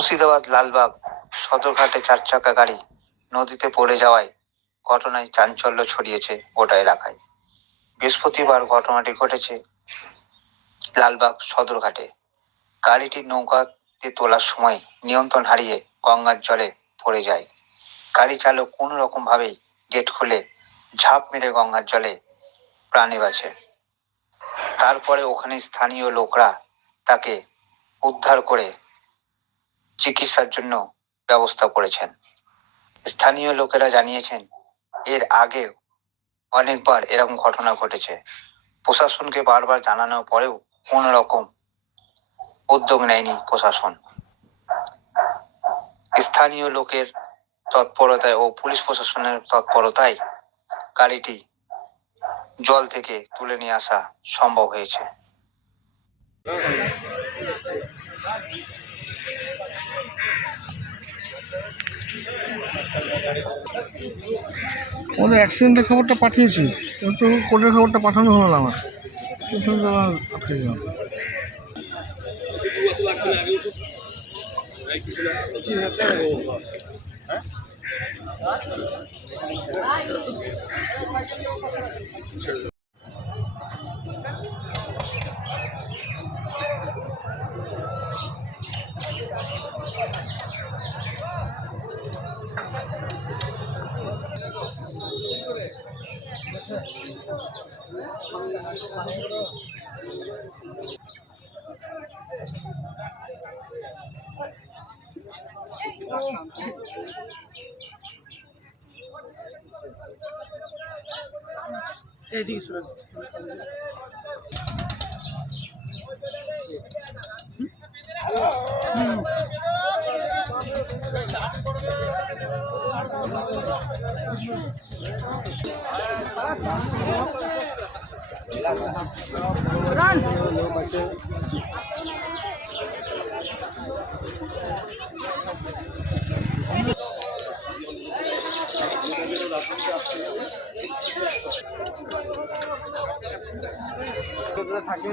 মুর্শিদাবাদ লালবাগ সদরঘাটে 4 চাকা গাড়ি নদীতে পড়ে যাওয়ায় ঘটনায় চাঞ্চল্য ছড়িয়েছে গোটা এলাকায়। বৃহস্পতিবার ঘটনাটি ঘটেছে লালবাগ সদরঘাটে। গাড়িটি নৌকাতে তোলার সময় নিয়ন্ত্রণ হারিয়ে গঙ্গার জলে পড়ে যায়। গাড়ি চালক কোনো রকম ভাবেই গেট খুলে ঝাঁপ মেরে গঙ্গার জলে প্রাণে বাঁচে। তারপরে ওখানে স্থানীয় লোকরা তাকে উদ্ধার করে চিকিৎসার জন্য ব্যবস্থা করেছেন। স্থানীয় লোকেরা জানিয়েছেন, এর আগে অনেকবার এরকম ঘটনা ঘটেছে। প্রশাসনকে বারবার জানানোর পরেও কোনো রকম উদ্যোগ নেয়নি প্রশাসন। স্থানীয় লোকের তৎপরতায় ও পুলিশ প্রশাসনের তৎপরতায় গাড়িটি জল থেকে তুলে নিয়ে আসা সম্ভব হয়েছে। আমাদের অ্যাক্সিডেন্টের খবরটা পাঠিয়েছি, কিন্তু কোর্টের খবরটা পাঠানো হলো না আমার, কিন্তু আমার আটকে গেলাম। এইদিকে সরে থাকে।